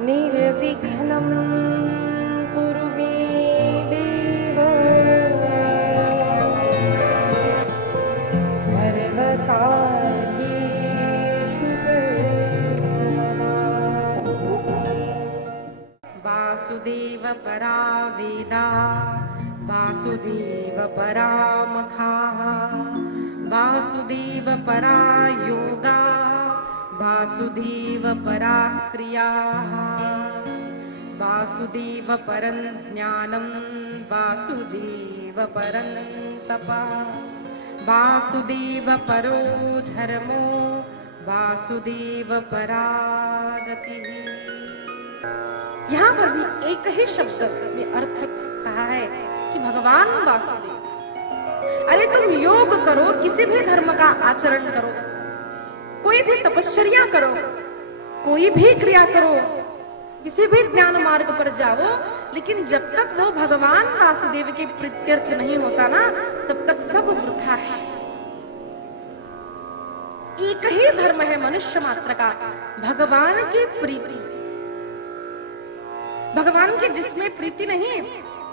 निर्विघ्नं कुरु मे देव सर्वकार्येषु सर्वदा। वासुदेव परा वेदा वासुदेव परा मखाः वासुदेव परा योगा वासुदेव परा क्रियाः वासुदेव परं ज्ञानं वासुदेव परं तपः वासुदेव परो धर्मो वासुदेव परा गतिः। यहाँ पर भी एक ही शब्द में अर्थ कहा है कि भगवान वासुदेव। अरे तुम योग करो, किसी भी धर्म का आचरण करो, कोई भी तपश्चर्या करो, कोई भी क्रिया करो, किसी भी ज्ञान मार्ग पर जाओ, लेकिन जब तक वो भगवान वासुदेव के प्रीत्यर्थ नहीं होता ना, तब तक सब वृथा है। एक ही धर्म है मनुष्य मात्र का, भगवान की प्रीति। भगवान की जिसमें प्रीति नहीं,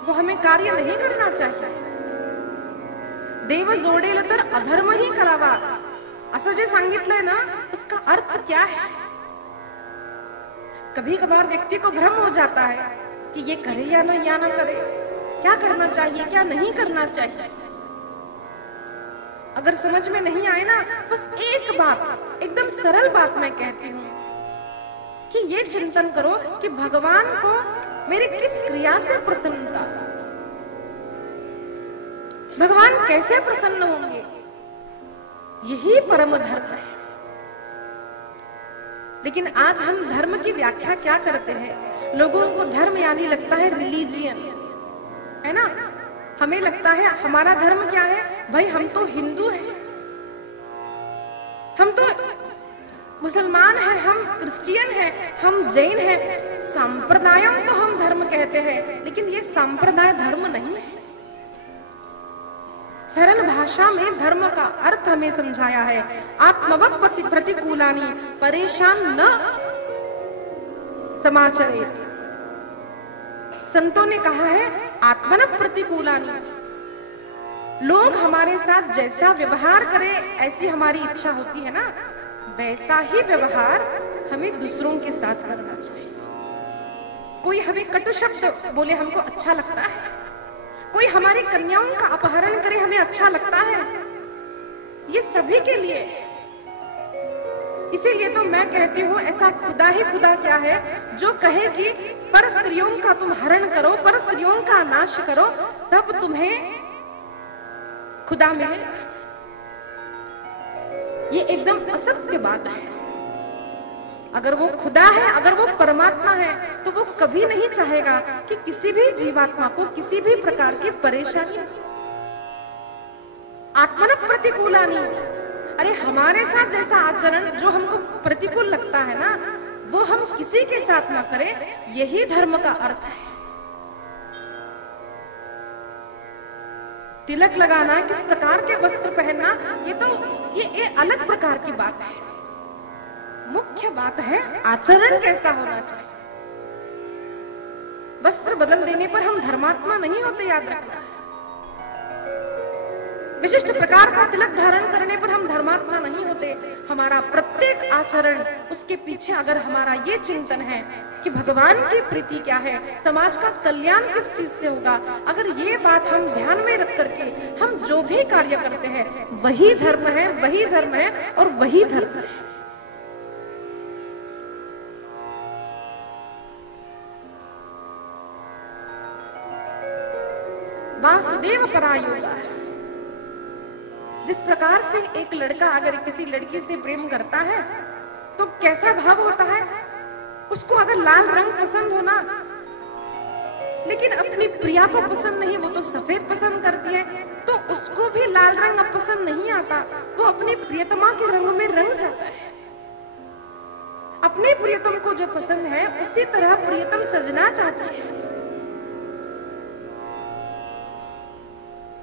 वो हमें कार्य नहीं करना चाहिए। देव जोडेल तर अधर्म ही करावा, असं जे सांगितलंय ना, उसका अर्थ क्या है? कभी कभार व्यक्ति को भ्रम हो जाता है कि ये करे या ना करे, क्या करना चाहिए क्या नहीं करना चाहिए। अगर समझ में नहीं आए ना, बस एक बात, एकदम सरल बात मैं कहती हूँ कि ये चिंतन करो कि भगवान को मेरी किस क्रिया से प्रसन्नता, भगवान कैसे प्रसन्न होंगे, यही परम धर्म है। लेकिन आज हम धर्म की व्याख्या क्या करते हैं? लोगों को धर्म यानी लगता है रिलीजियन, है ना? हमें लगता है हमारा धर्म क्या है? भाई हम तो हिंदू हैं, हम तो मुसलमान हैं, हम क्रिश्चियन हैं, हम जैन हैं। संप्रदायों को हम धर्म कहते हैं, लेकिन ये संप्रदाय धर्म नहीं है। सरल भाषा में धर्म का अर्थ हमें समझाया है। आत्मवत् प्रतिकूलानि परेशान न समाचरेत्। संतों ने कहा है आत्मन प्रतिकूलानि, लोग हमारे साथ जैसा व्यवहार करें ऐसी हमारी इच्छा होती है ना, वैसा ही व्यवहार हमें दूसरों के साथ करना चाहिए। कोई हमें कटु शब्द बोले हमको अच्छा लगता है, कोई हमारी कन्याओं का अपहरण करे हमें अच्छा लगता है, ये सभी के लिए। इसीलिए तो मैं कहती हूँ ऐसा खुदा ही खुदा क्या है जो कहे कि पर स्त्रियों का तुम हरण करो, पर स्त्रियों का नाश करो, तब तुम्हें खुदा मिले। ये एकदम असत्य बात है। अगर वो खुदा है, अगर वो परमात्मा है, तो वो कभी नहीं चाहेगा कि किसी भी जीवात्मा को किसी भी प्रकार की परेशानी। आत्मन प्रतिकूलानि, अरे हमारे साथ जैसा आचरण जो हमको प्रतिकूल लगता है ना, वो हम किसी के साथ ना करें, यही धर्म का अर्थ है। तिलक लगाना, किस प्रकार के वस्त्र पहनना, ये अलग प्रकार की बात है। मुख्य बात है आचरण कैसा होना चाहिए। वस्त्र बदल देने पर हम धर्मात्मा नहीं होते, याद रखना। विशिष्ट प्रकार का तिलक धारण करने पर हम धर्मात्मा नहीं होते। हमारा प्रत्येक आचरण, उसके पीछे अगर हमारा ये चिंतन है कि भगवान की प्रीति क्या है, समाज का कल्याण किस चीज से होगा, अगर ये बात हम ध्यान में रख करके हम जो भी कार्य करते हैं, वही धर्म है, वही धर्म है और वही धर्म है। वासुदेव परा योगा। जिस प्रकार से एक लड़का अगर किसी लड़की से प्रेम करता है तो कैसा भाव होता है? उसको अगर लाल रंग पसंद हो ना, लेकिन अपनी प्रिया को पसंद नहीं, वो तो सफेद पसंद करती है, तो उसको भी लाल रंग अब पसंद नहीं आता, वो अपनी प्रियतमा के रंग में रंग जाता है। अपने प्रियतम को जो पसंद है उसी तरह प्रियतम सजना चाहती है।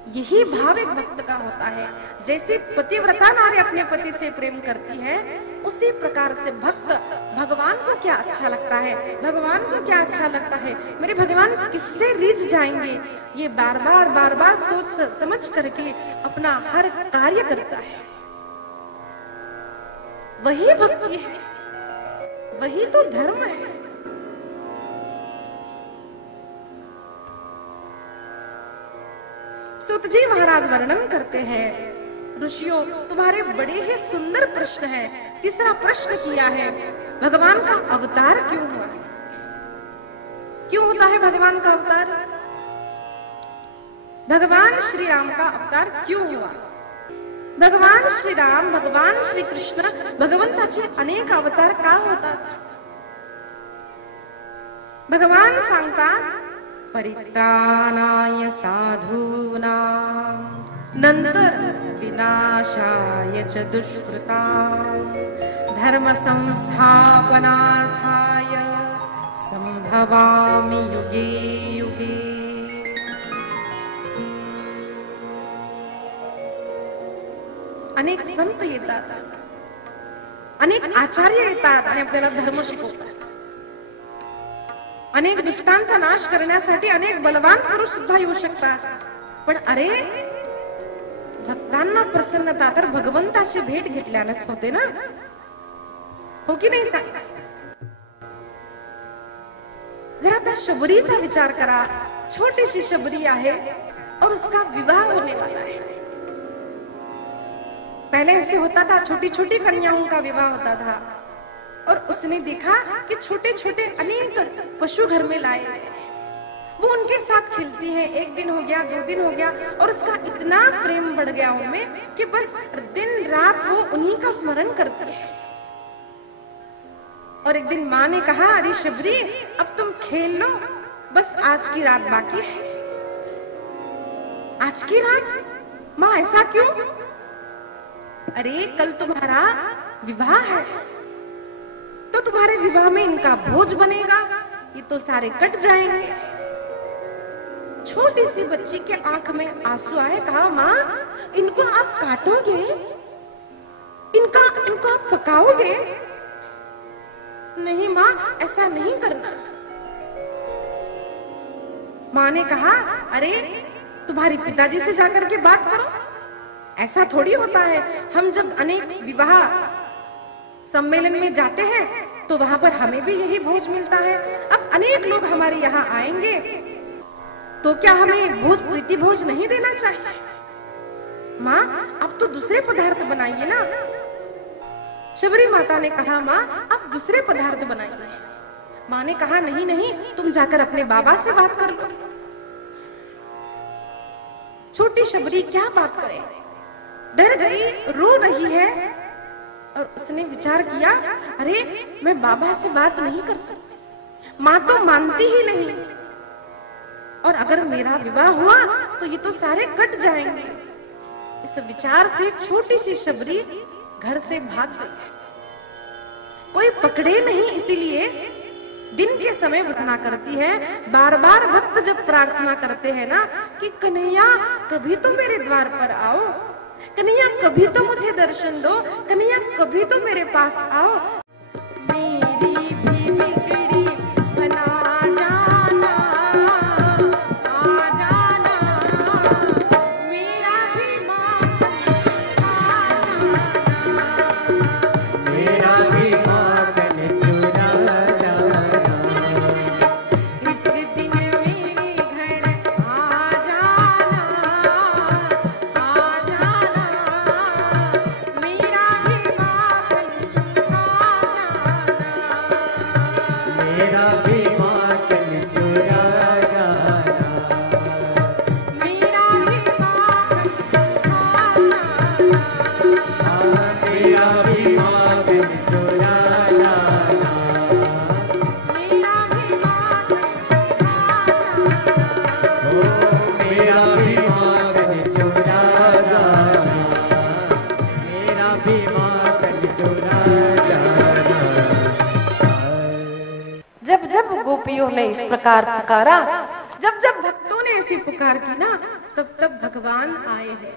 यही भाव एक भक्त का होता है। जैसे पतिव्रता नारी अपने पति से प्रेम करती है, उसी प्रकार से भक्त भगवान को क्या अच्छा लगता है, भगवान को क्या अच्छा लगता है, मेरे भगवान किससे रिझ जाएंगे, ये बार बार सोच समझ करके अपना हर कार्य करता है। वही भक्ति है, वही तो धर्म है। सूत जी महाराज वर्णन करते हैं, ऋषियों तुम्हारे बड़े ही सुंदर प्रश्न है। तीसरा प्रश्न किया है, भगवान का अवतार क्यों हुआ? क्यों होता है भगवान का अवतार? भगवान श्री राम का अवतार क्यों हुआ? भगवान श्री राम, भगवान श्री कृष्ण भगवंताचे अनेक अवतार का होतात? भगवान सांगतात, परित्राणाय साधूनां नंतर विनाशाय च दुष्कृतां धर्म संस्थापनार्थाय संभवामि युगे युगे। अनेक संत येतात, अनेक आचार्य येतात आणि आपल्याला धर्म शिकवतात। अनेक दुष्टांचा नाश करण्यासाठी अनेक बलवान पुरुष सुद्धा येऊ शकतात, पण अरे भक्तांना प्रसन्नता तर भगवंताची भेट घेतल्यानंच होते ना, हो की नाही सांगा? जरा त्या शबरीचा विचार करा, छोटी सी शबरी है और उसका विवाह होने वाला है। पहले ऐसे होता था, छोटी छोटी कन्याओं का विवाह होता था और उसने देखा कि छोटे छोटे अनेक पशु घर में लाए, वो उनके साथ खेलती है। एक दिन हो गया, 2 दिन हो गया और उसका इतना प्रेम बढ़ गया उनमें कि बस दिन रात वो उन्हीं का स्मरण करती है। और एक दिन माँ ने कहा, अरे शबरी अब तुम खेल लो, बस आज की रात बाकी है। आज की रात? माँ ऐसा क्यों? अरे कल तुम्हारा विवाह है, तो तुम्हारे विवाह में इनका भोज बनेगा, ये तो सारे कट जाएंगे। छोटी सी बच्ची के आंख में आंसू आए, कहा माँ इनको आप काटोगे, इनको आप पकाओगे? नहीं माँ ऐसा नहीं करना। माँ ने कहा, अरे तुम्हारी पिताजी से जाकर के बात करो। ऐसा थोड़ी होता है, हम जब अनेक विवाह सम्मेलन में जाते हैं तो वहां पर हमें भी यही भोज मिलता है। अब अनेक लोग हमारे यहाँ आएंगे तो क्या हमें भोज प्रीति भोज नहीं देना चाहिए? माँ अब तो दूसरे पदार्थ बनाइए ना। शबरी माता ने कहा, माँ आप दूसरे पदार्थ बनाइए। माँ ने कहा, नहीं नहीं तुम जाकर अपने बाबा से बात कर लो। छोटी शबरी क्या बात करे, डर गई, रो रही है और उसने विचार किया, अरे मैं बाबा से बात नहीं कर सकती, माँ तो मानती ही नहीं, और अगर मेरा विवाह हुआ तो ये तो सारे कट जाएंगे। इस विचार से छोटी सी शबरी घर से भाग गई। कोई पकड़े नहीं, इसीलिए दिन के समय प्रार्थना करती है। बार बार भक्त जब प्रार्थना करते हैं ना कि कन्हैया कभी तो मेरे द्वार पर आओ, कन्हैया कभी तो मुझे दर्शन दो, कन्हैया कभी तो मेरे पास आओ। मेरी भी बिगड़ी बना जाना, आ जाना, मेरा भी माँ मेरा भी माँ चुरा जाना। एक दिन मेरे घर आ जाना, आ जाना, मेरा भी माँ मेरा भी माँ चुरा जाना, मेरा भी माँ मेरा भी माँ चुरा जाना, मेरा भी माँ मेरा भी माँ चुरा जाना, मेरा भी माँ चुरा जाना। जब जब गोपियों ने इस प्रकार पुकारा, जब जब भक्तों ने ऐसी पुकार की ना, तब तब भगवान आए हैं।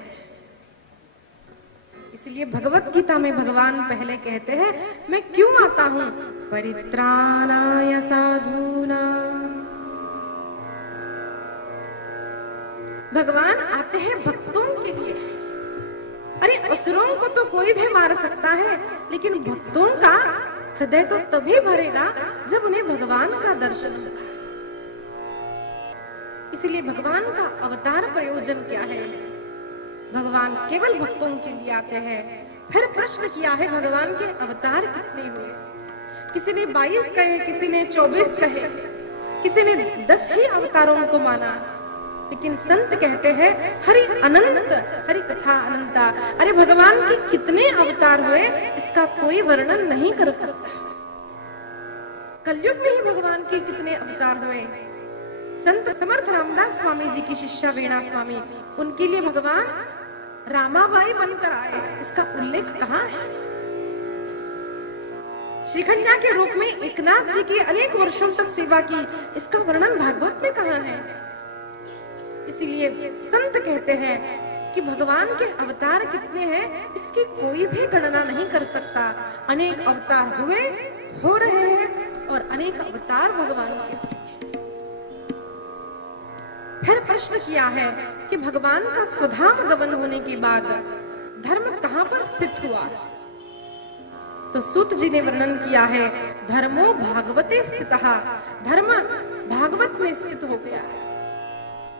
इसलिए भगवत गीता में भगवान पहले कहते हैं, मैं क्यों आता हूं? परित्राणाय साधूनां। भगवान आते हैं भक्तों के लिए। अरे असुरों को तो कोई भी मार सकता है, लेकिन भक्तों का हृदय तो तभी भरेगा जब उन्हें भगवान का दर्शन होगा। इसलिए भगवान का अवतार प्रयोजन क्या है? भगवान केवल भक्तों के लिए आते हैं। फिर प्रश्न किया है, भगवान के अवतार कितने हुए? किसी ने 22 कहे, किसी ने 24 कहे, किसी ने 10 ही अवतारों को माना, लेकिन संत कहते हैं हरि अनंत, हरि कथा अनंता। अरे भगवान के कितने अवतार हुए इसका कोई वर्णन नहीं कर सकता। कलयुग में ही भगवान के कितने अवतार हुए। संत समर्थ रामदास स्वामी जी की शिष्या वीणा स्वामी, उनके लिए भगवान रामाबाई बनकर आए, इसका उल्लेख कहाँ है? श्रीखंडा के रूप में एकनाथ जी की अनेक वर्षों तक सेवा की, इसका वर्णन भागवत में कहाँ है? इसीलिए संत कहते हैं कि भगवान के अवतार कितने हैं इसकी कोई भी गणना नहीं कर सकता। अनेक अवतार हुए, हो रहे हैं और अनेक अवतार भगवान के। फिर प्रश्न किया है कि भगवान का स्वधाम गमन होने के बाद धर्म कहां पर स्थित हुआ? तो सूत जी ने वर्णन किया है, धर्मो भागवते स्थितः, धर्म भागवत में स्थित हो गया।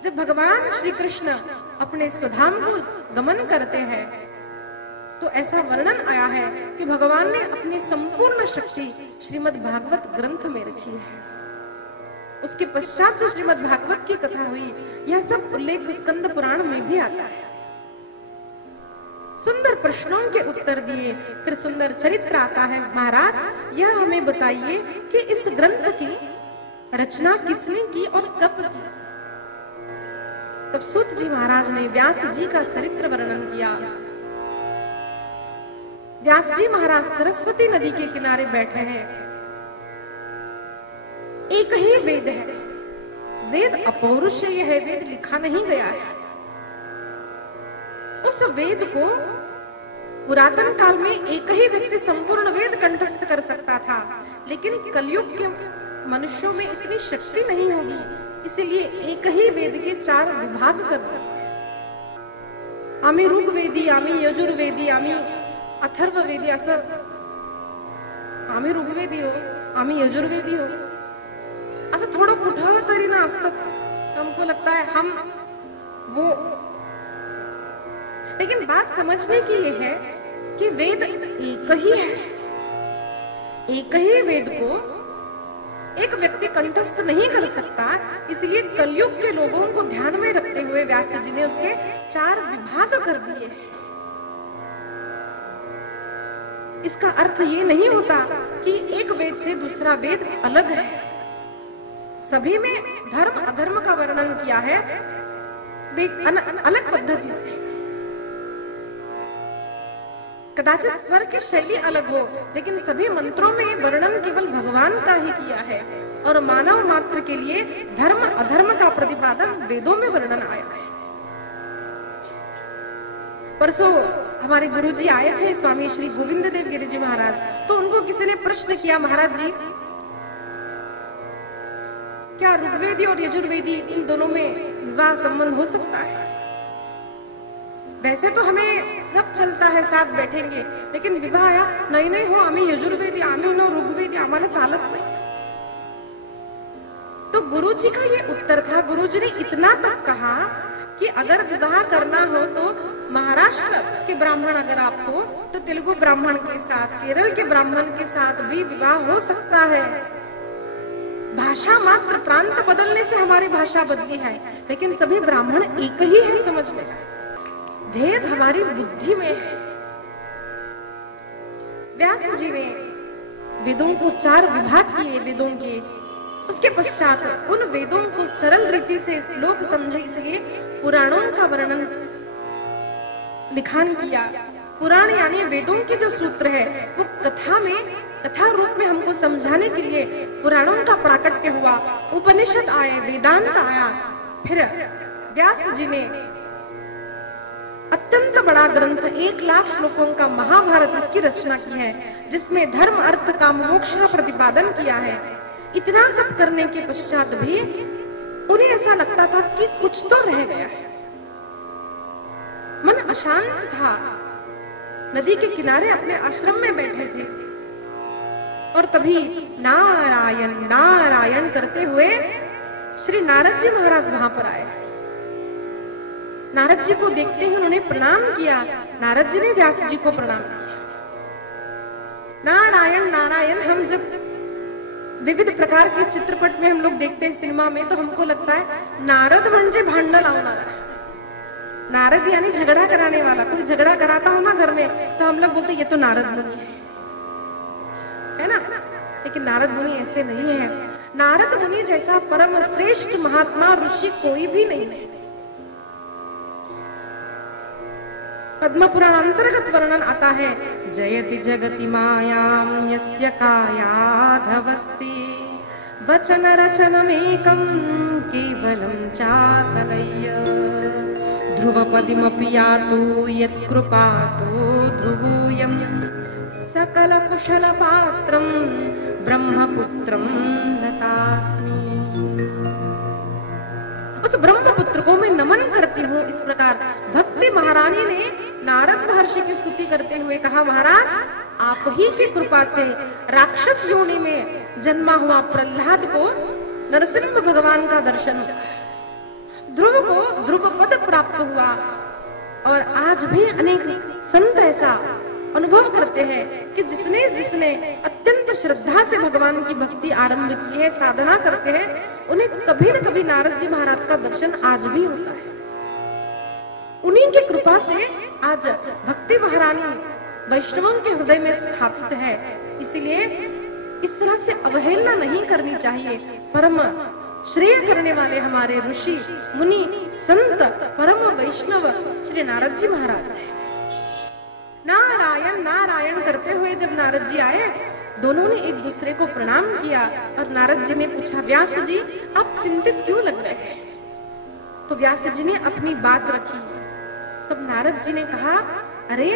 जब भगवान श्री कृष्ण अपने स्वधाम को गमन करते हैं तो ऐसा वर्णन आया है कि भगवान ने अपनी संपूर्ण शक्ति श्रीमद् भागवत ग्रंथ में रखी है। उसके पश्चात जो श्रीमद् भागवत की कथा हुई, यह सब उल्लेख स्कंद पुराण में भी आता है। सुंदर प्रश्नों के उत्तर दिए, फिर सुंदर चरित्र आता है। महाराज यह हमें बताइए कि इस ग्रंथ की रचना किसने की और कब की? तब सूत जी महाराज ने व्यास जी का चरित्र वर्णन किया। व्यास जी महाराज सरस्वती नदी के किनारे बैठे हैं। एक ही वेद है, वेद अपौरुषेय है, वेद लिखा नहीं गया है। उस वेद को पुरातन काल में एक ही व्यक्ति संपूर्ण वेद कंठस्थ कर सकता था, लेकिन कलयुग के मनुष्यों में इतनी शक्ति नहीं होगी, इसलिए एक ही वेद के 4 विभाग कर दिए। आम्ही ऋग्वेदी, आम्ही यजुर्वेदी, आम्ही अथर्ववेदी, असं आम्ही ऋग्वेदी हो, आम्ही यजुर्वेदी हो, असं थोडं कुठं तरी ना असतच। हमको लगता है हम वो, लेकिन बात समझने की ये है कि वेद एक ही है। एक ही वेद को एक व्यक्ति कंठस्थ नहीं कर सकता, इसलिए कलयुग के लोगों को ध्यान में रखते हुए व्यास जी ने उसके 4 विभाग कर दिए। इसका अर्थ ये नहीं होता कि एक वेद से दूसरा वेद अलग है। सभी में धर्म अधर्म का वर्णन किया है अलग पद्धति से। कदाचित स्वर की शैली अलग हो, लेकिन सभी मंत्रों में वर्णन केवल भगवान का ही किया है और मानव मात्र के लिए धर्म अधर्म का प्रतिपादन वेदों में वर्णन आया है। परसों हमारे गुरुजी आए थे, स्वामी श्री गोविंद देव गिरि जी महाराज, तो उनको किसी ने प्रश्न किया, महाराज जी क्या ऋग्वेदी और यजुर्वेदी इन दोनों में विवाह संबंध हो सकता है? वैसे तो हमें जब चलता है साथ बैठेंगे, लेकिन विवाह आया नहीं हो, आम्ही यजुर्वेदी, आम्ही नो ऋग्वेदी, आम्हाला चालत नहीं। तो गुरुजी का ये उत्तर था। गुरुजी ने इतना तक कहा कि अगर विवाह करना हो तो महाराष्ट्र के ब्राह्मण अगर आपको, तो तेलुगु ब्राह्मण के साथ, केरल के ब्राह्मण के साथ भी विवाह हो सकता है। भाषा मात्र, प्रांत बदलने से हमारी भाषा बदली है, लेकिन सभी ब्राह्मण एक ही है। समझ ले, भेद हमारी बुद्धि में है। व्यास जी ने वेदों को 4 विभाग किए वेदों के। उसके पश्चात उन वेदों को सरल रीति से लोग समझे, इसलिए पुराणों का वर्णन लिखान किया। पुराण यानी वेदों के जो सूत्र है वो कथा में, कथा रूप में हमको समझाने के लिए पुराणों का प्राकट्य हुआ। उपनिषद आए, वेदांत आया, फिर व्यास जी ने अत्यंत बड़ा ग्रंथ 1,00,000 श्लोकों का महाभारत इसकी रचना की है, जिसमें धर्म अर्थ काम मोक्ष का प्रतिपादन किया है। इतना सब करने के पश्चात भी उन्हें ऐसा लगता था कि कुछ तो रह गया है। मन अशांत था। नदी के किनारे अपने आश्रम में बैठे थे और तभी नारायण नारायण करते हुए श्री नारद जी महाराज वहां पर आए। नारद जी को देखते ही उन्होंने प्रणाम किया। नारद जी ने व्यास जी को प्रणाम किया। नारायण नारायण हम जब विविध प्रकार के चित्रपट में हम लोग देखते हैं सिनेमा में, तो हमको लगता है नारद म्हणजे भांडण लावणारा है। नारद यानी झगड़ा कराने वाला। कोई झगड़ा कराता हो ना घर में, तो हम लोग बोलते ये तो नारद मुनि है ना। लेकिन नारद मुनि ऐसे नहीं है। नारद मुनि जैसा परम श्रेष्ठ महात्मा ऋषि कोई भी नहीं है। पद्म पुराण अंतर्गत वर्णन आता है, जयति जगति मायां यस्य कायाधवस्ति वचन रचनमेकं केवलं चाकलय्य ध्रुवपदिमपि यातु यत्कृपातो ध्रुवोऽयं सकल कुशल पात्रं ब्रह्मपुत्रं नतास्मि। उस ब्रह्मपुत्र को मैं नमन करती हूँ। इस प्रकार भक्ति महारानी ने नारद महर्षि की स्तुति करते हुए कहा, महाराज आप ही की कृपा से राक्षस योनि में जन्मा हुआ प्रहलाद को नरसिंह भगवान का दर्शन हुआ, ध्रुव को ध्रुव पद प्राप्त हुआ। और आज भी अनेक संत ऐसा अनुभव करते हैं कि जिसने जिसने अत्यंत श्रद्धा से भगवान की भक्ति आरंभ की है, साधना करते हैं, उन्हें कभी न कभी नारद जी महाराज का दर्शन आज भी होता है। उन्हीं की कृपा से आज भक्ति महारानी वैष्णवों के हृदय में स्थापित है। इसलिए इस तरह से अवहेलना नहीं करनी चाहिए। परम श्रेय करने वाले हमारे ऋषि मुनि संत परम वैष्णव श्री नारद जी महाराज है। नारायण नारायण करते हुए जब नारद जी आए, दोनों ने एक दूसरे को प्रणाम किया और नारद जी ने पूछा, व्यास जी आप चिंतित क्यों लग रहे हैं? तो व्यास जी ने अपनी बात रखी। तब नारद जी ने कहा, अरे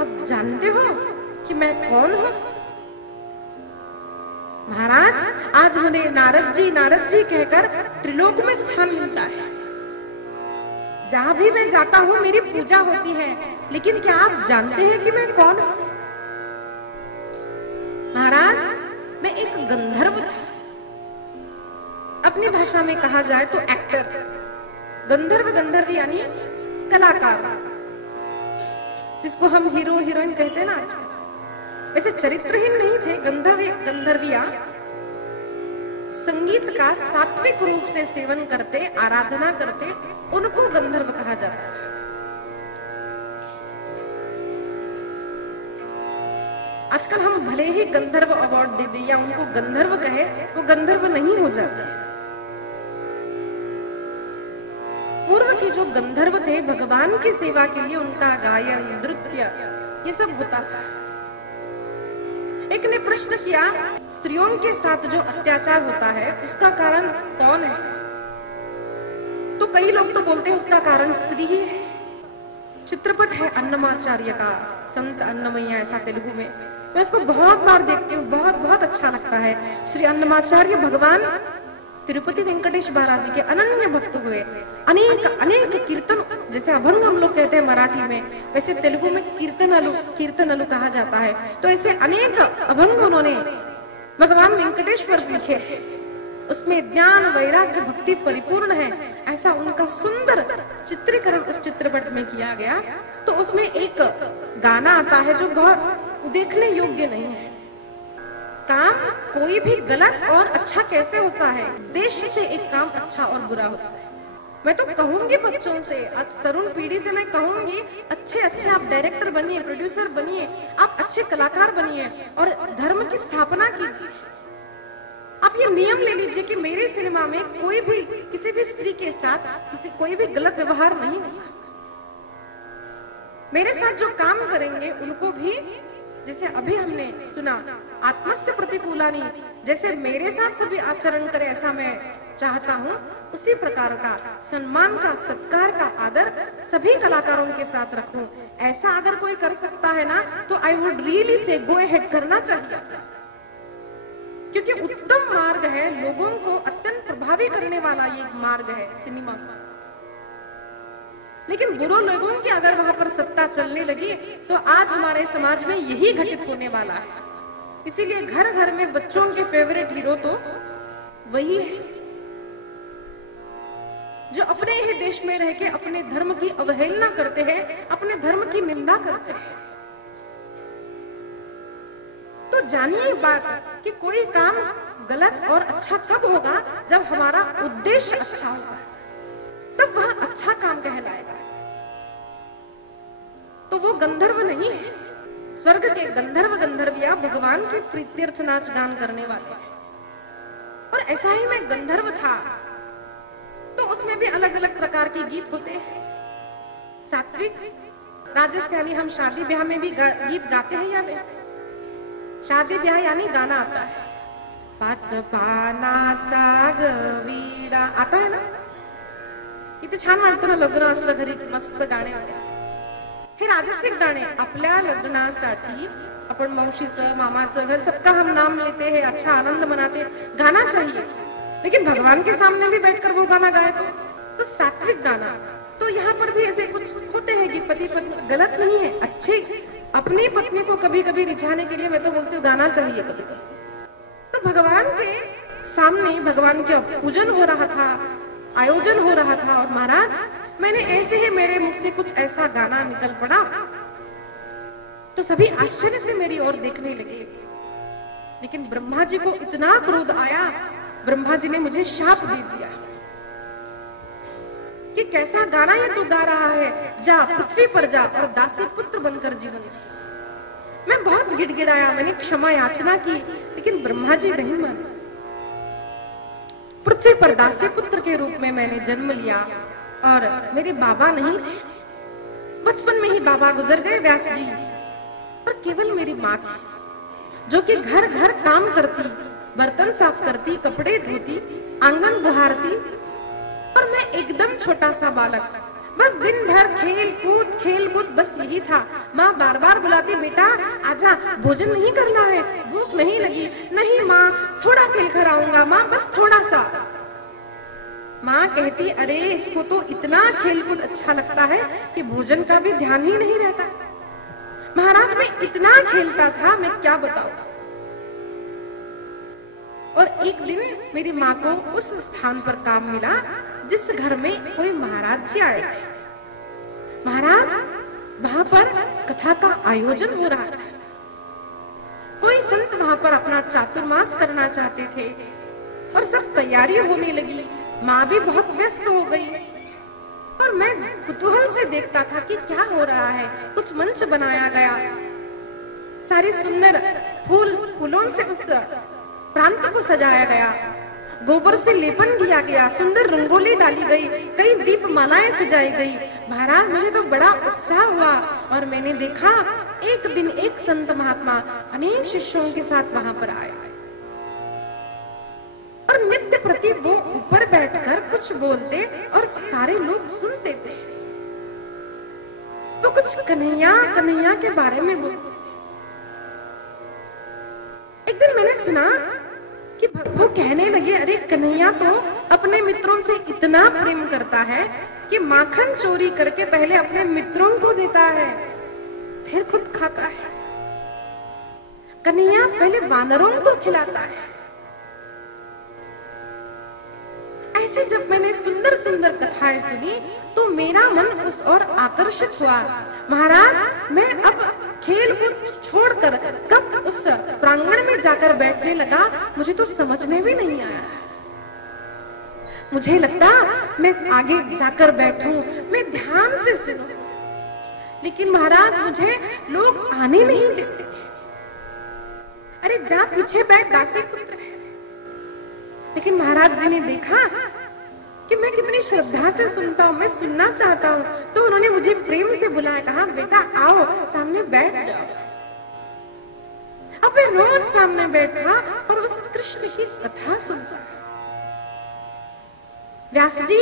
आप जानते हो कि मैं कौन हूं? महाराज आज मुझे नारद जी कहकर त्रिलोक में स्थान मिलता है। जहां भी मैं जाता हूं मेरी पूजा होती है। लेकिन क्या आप जानते हैं कि मैं कौन हूं? महाराज मैं एक गंधर्व था। अपनी भाषा में कहा जाए तो एक्टर। गंधर्व गंधर्व यानी कलाकार, जिसको हम हीरो हीरोइन कहते हैं ना आजकल। वैसे चरित्रहीन नहीं थे। गंधर्व गंधर्विया संगीत का सात्विक रूप से सेवन करते, आराधना करते, उनको गंधर्व कहा जाता है। आजकल हम भले ही गंधर्व अवार्ड दे दें या उनको गंधर्व कहे, वो गंधर्व नहीं हो जाते। पूर्व के जो गंधर्व थे, भगवान की सेवा के लिए उनका गायन, नृत्य ये सब होता था। एक ने प्रश्न किया, स्त्रियों के साथ जो अत्याचार होता है उसका कारण कौन है? तो कई लोग तो बोलते हैं उसका कारण स्त्री ही है। चित्रपट है अन्नमाचार्य का, संत अन्नमैया, ऐसा तेलुगु में। मैं इसको बहुत बार देखती हूँ, बहुत बहुत अच्छा लगता है। श्री अन्नमाचार्य भगवान तिरुपति वेंकटेश महाराज जी के अनन्य भक्त हुए। अनेक अनेक कीर्तन, जैसे अभंग हम लोग कहते हैं मराठी में, वैसे तेलुगु में कीर्तनलु कहा जाता है। तो ऐसे अनेक अभंग उन्होंने भगवान वेंकटेश्वर लिखे। उसमें ज्ञान वैराग्य भक्ति परिपूर्ण है, ऐसा उनका सुंदर चित्रीकरण उस चित्रपट में किया गया। तो उसमें एक गाना आता है जो बहुत देखने योग्य नहीं है। काम कोई भी गलत और अच्छा कैसे होता है? उद्देश्य से एक काम अच्छा और बुरा होता है। मैं तो कहूंगी बच्चों से, आज तरुण पीढ़ी से मैं कहूंगी, अच्छे अच्छे आप डायरेक्टर बनिए, प्रोड्यूसर बनिए, आप अच्छे कलाकार बनिए और धर्म की स्थापना कीजिए। आप ये नियम ले लीजिए कि मेरे सिनेमा में कोई भी किसी भी स्त्री के साथ कोई भी गलत व्यवहार नहीं होगा। मेरे साथ जो काम करेंगे उनको भी, जैसे अभी हमने सुना, आत्मस्य प्रतिकूलानी, जैसे मेरे साथ सभी आचरण करे ऐसा मैं चाहता हूँ उसी प्रकार का सम्मान का, सत्कार का, आदर सभी कलाकारों के साथ रखूं। ऐसा अगर कोई कर सकता है ना, तो I would really say go ahead करना चाहिए, क्योंकि उत्तम मार्ग है, लोगों को अत्यंत प्रभावी करने वाला ये मार्ग है सिनेमा। लेकिन बुरे लोगों की अगर वहां पर सत्ता चलने लगी तो आज हमारे समाज में यही घटित होने वाला है। इसीलिए घर घर में बच्चों के फेवरेट हीरो तो वही है जो अपने ही देश में रह के अपने धर्म की अवहेलना करते हैं, अपने धर्म की निंदा करते हैं। तो जानिए बात कि कोई काम गलत और अच्छा कब होगा, जब हमारा उद्देश्य अच्छा होगा, तब वह अच्छा काम कहलाएगा। तो वो गंधर्व नहीं है, स्वर्ग के गंधर्व गंधर्विया भगवान के प्रीत्यर्थ नाच गान करने वाले हैं। और ऐसा ही में गंधर्व था, तो उसमें भी अलग अलग प्रकार के गीत होते हैं। सात्विक राजस यानी हम शादी ब्याह में भी गीत गाते हैं या नहीं? शादी ब्याह यानी गाना आता है, पाच पानाचा गवीडा आता है ना, इथे छान वाटतं ना लग्न असलं घरी, मस्त गाणे आले। हे राजसिक गाणे आपल्या लग्नासाठी आपण मावशीचं मामाचं घर सबका हम नाम लेते हैं, अच्छा आनंद मनाते, गाना चाहिए। लेकिन भगवान के सामने भी बैठकर वो गाना गाए तो सात्विक गाना। तो यहाँ पर भी ऐसे कुछ होते हैं कि पति पत्नी, गलत नहीं है, अच्छे अपनी पत्नी को कभी कभी रिझाने के लिए मैं तो बोलती हूँ गाना चाहिए कभी कभी। तो भगवान के सामने भगवान के पूजन हो रहा था, आयोजन हो रहा था, और महाराज मैंने ऐसे ही मेरे मुख से कुछ ऐसा गाना निकल पड़ा तो सभी आश्चर्य से मेरी ओर देखने लगे। लेकिन ब्रह्मा जी को इतना क्रोध आया, ब्रह्मा जी ने मुझे शाप दे दिया कि कैसा गाना ये तू गा रहा है, जा पृथ्वी पर जा और दासी पुत्र बनकर जीवन जी। मैं बहुत गिड़गिड़ाया, मैंने क्षमा याचना की, लेकिन ब्रह्मा जी नहीं माने। पृथ्वी पर दासी पुत्र के रूप में मैंने जन्म लिया, और मेरे बाबा नहीं थे, बचपन में ही बाबा गुजर गए व्यास जी, और केवल मेरी माँ थी जो कि घर घर काम करती, बर्तन साफ करती, कपड़े धोती, आंगन बुहारती, और मैं एकदम छोटा सा बालक, बस दिन भर खेल कूद बस यही था। माँ बार बार बुलाती, बेटा आजा, भोजन नहीं करना है, भूख नहीं लगी। नहीं माँ, थोड़ा खेल कर आऊंगा माँ, बस थोड़ा सा। माँ कहती, अरे इसको तो इतना खेल कूद अच्छा लगता है कि भोजन का भी ध्यान ही नहीं रहता। महाराज मैं इतना खेलता था, मैं क्या बताऊं। और एक दिन मेरी माँ को उस स्थान पर काम मिला जिस घर में कोई महाराज जी आए थे। महाराज वहां पर कथा का आयोजन हो रहा था, कोई संत वहां पर अपना चातुर्मास करना चाहते थे, और सब तैयारी होने लगी। माँ भी बहुत व्यस्त हो गई, और मैं कुतूहल से देखता था कि क्या हो रहा है। कुछ मंच बनाया गया, सारे सुंदर फूलों से उस प्रांत को सजाया गया, गोबर से लेपन किया गया, सुंदर रंगोली डाली गई, कई दीप मालाएं सजाई गई। महाराज मुझे तो बड़ा उत्साह हुआ, और मैंने देखा एक दिन एक संत महात्मा अनेक शिष्यों के साथ वहां पर आए, और नित्य प्रति वो ऊपर बैठकर कुछ बोलते और सारे लोग सुनते थे। तो कुछ कन्हैया के बारे में बोलते। एक दिन मैंने सुना कि वो कहने लगे, अरे कन्हैया तो अपने मित्रों से इतना प्रेम करता है कि माखन चोरी करके पहले अपने मित्रों को देता है, फिर खुद खाता है। कन्हैया पहले वानरों को खिलाता है। ऐसे जब मैंने सुंदर सुंदर कथाएं सुनी तो मेरा मन उस ओर आकर्षित हुआ। महाराज मैं अब खेल कूद छोड़कर कब उस प्रांगण में जाकर बैठने लगा, मुझे तो समझ में भी नहीं आया। मुझे लगता मैं आगे जाकर बैठूं, मैं ध्यान से सुनूं, लेकिन महाराज मुझे लोग आने नहीं देते थे। अरे जा पीछे बैठ, दासी पुत्र है। लेकिन महाराज जी ने देखा कि मैं कितनी श्रद्धा से सुनता हूँ, मैं सुनना चाहता हूँ, तो उन्होंने मुझे प्रेम से बुलाया, कहा बेटा आओ सामने बैठ जाओ। अब मैं रोज सामने बैठा और उस कृष्ण की कथा सुनता। व्यास जी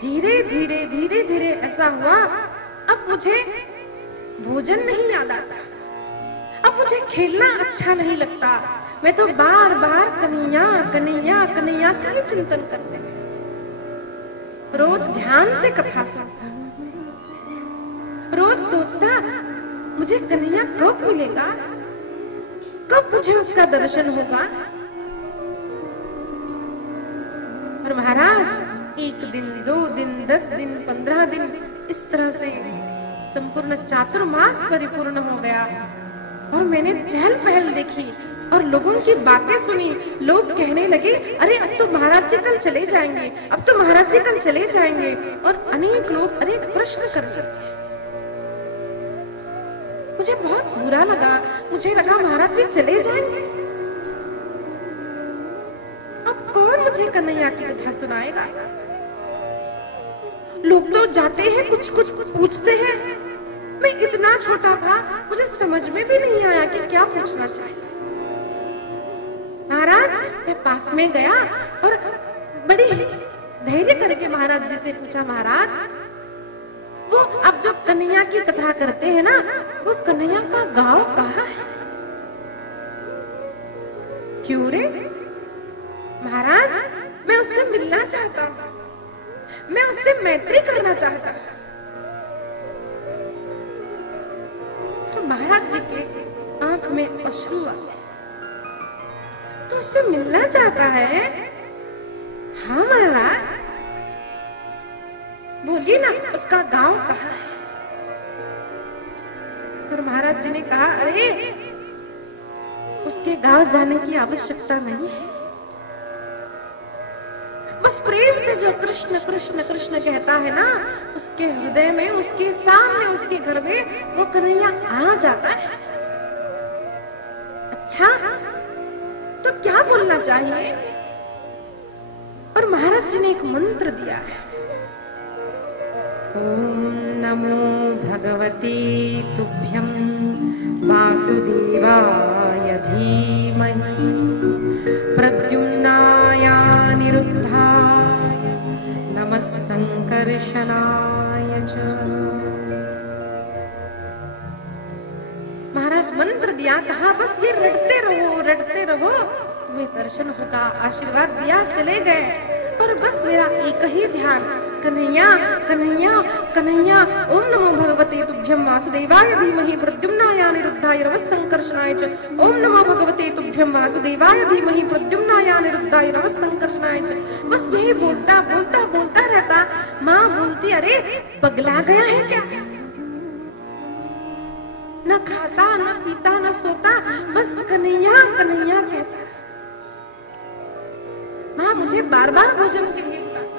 धीरे धीरे धीरे धीरे ऐसा हुआ, अब मुझे भोजन नहीं याद आता, अब मुझे खेलना अच्छा नहीं लगता, मैं तो बार बार कन्हैया कन्हैया कन्हैया का ही चिंतन करते हैं। रोज ध्यान से कथा सुनता, रोज सोचता मुझे कन्हैया कब मिलेगा, कब मुझे उसका दर्शन होगा। और महाराज 1 दिन 2 दिन 10 दिन 15 दिन इस तरह से संपूर्ण चातुर्मास परिपूर्ण हो गया। और मैंने चहल पहल देखी और लोगों की बातें सुनी। लोग कहने लगे, अरे अब तो महाराज जी कल चले जाएंगे, अब तो महाराज जी कल चले जाएंगे। और अनेक लोग अनेक प्रश्न करने लगे। मुझे बहुत बुरा लगा, मुझे लगा महाराज जी चले जाएंगे, अब कौन मुझे कन्हैया की कथा सुनाएगा। लोग तो जाते हैं, कुछ कुछ पूछते हैं। मैं इतना छोटा था, मुझे समझ में भी नहीं आया कि क्या पूछना चाहिए। महाराज मैं पास में गया और बड़ी धैर्य करके महाराज जी से पूछा, महाराज वो अब जो कन्हैया की कथा करते हैं ना, वो कन्हैया का गांव कहाँ है? क्यों रे महाराज, मैं उससे मिलना चाहता हूँ, मैं उससे मैत्री करना चाहता हूँ। तो महाराज जी के आंख में अश्रु आ गए। तो उससे मिलना चाहता है? हाँ महाराज, बोलिए ना उसका गांव कहाँ है? और महाराज जी ने कहा, अरे उसके गांव जाने की आवश्यकता नहीं है, बस प्रेम से जो कृष्ण कृष्ण कृष्ण कहता है ना, उसके हृदय में, उसके सामने, उसके घर में वो कन्हैया आ जाता है। अच्छा तो क्या बोलना चाहिए? और महाराज जी ने एक मंत्र दिया है, ओम नमो भगवते तुभ्यं वासुदेवाय धीमहि प्रद्युम्नाय अनिरुद्धाय नमः संकर्षणाय च। महाराज मंत्र दिया, कहा बस ये रटते रहो, तुम्हें दर्शन होगा। आशीर्वाद दिया, चले गए। और बस मेरा एक ही ध्यान, कन्हैया कन्हैया कन्हैया। ओम नमो भगवते तुभ्यं वासुदेवाय धीमहि प्रद्युम्नाय अनिरुद्धाय नमः संकर्षणाय च। ओम नमो भगवते तुभ्यं वासुदेवाय धीमहि प्रद्युम्नाय अनिरुद्धाय नमः संकर्षणाय च। बस यही बोलता बोलता बोलता रहता। माँ बोलती, अरे पगला गया है क्या? न खाता न पीता न सोता, बस कन्हैया कन्हैया कहता। माँ मुझे बार बार भोजन के लिए बुलाता।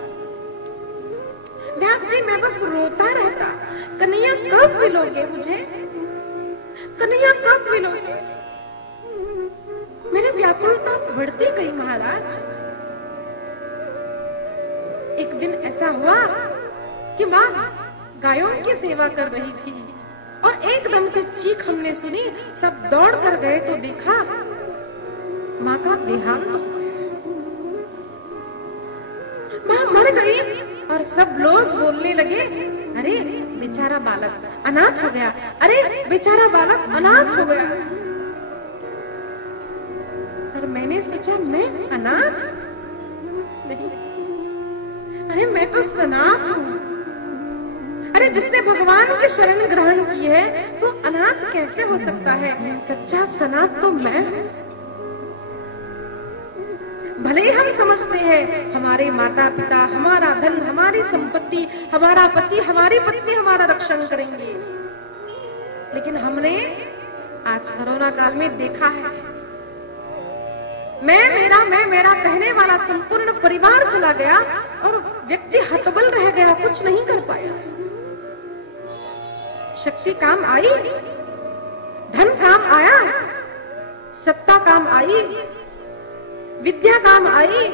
व्यास जी मैं बस रोता रहता, कन्हैया कब मिलोगे मुझे, कन्हैया कब मिलोगे? मेरी व्याकुलता बढ़ती गई महाराज। एक दिन ऐसा हुआ कि माँ गायों की सेवा कर रही थी और एकदम से चीख हमने सुनी। सब दौड़ कर गए तो देखा माँ का देहांत हो गया, माँ मर गई। और सब लोग बोलने लगे, अरे बेचारा बालक अनाथ हो गया, अरे बेचारा बालक अनाथ हो गया। और मैंने सोचा, मैं अनाथ नहीं, अरे मैं तो सनाथ हूँ। अरे जिसने भगवान की शरण ग्रहण की है वो अनाथ कैसे हो सकता है? सच्चा सनाथ तो मैं हूँ। भले हम समझते हैं हमारे माता पिता, हमारा धन, हमारी संपत्ति, हमारा पति, हमारी पत्नी हमारा रक्षण करेंगे, लेकिन हमने आज कोरोना काल में देखा है, मैं मेरा कहने वाला संपूर्ण परिवार चला गया और व्यक्ति हतबल रह गया, कुछ नहीं कर पाया। शक्ति काम आई, धन काम आया, सत्ता काम आई, विद्या काम आई,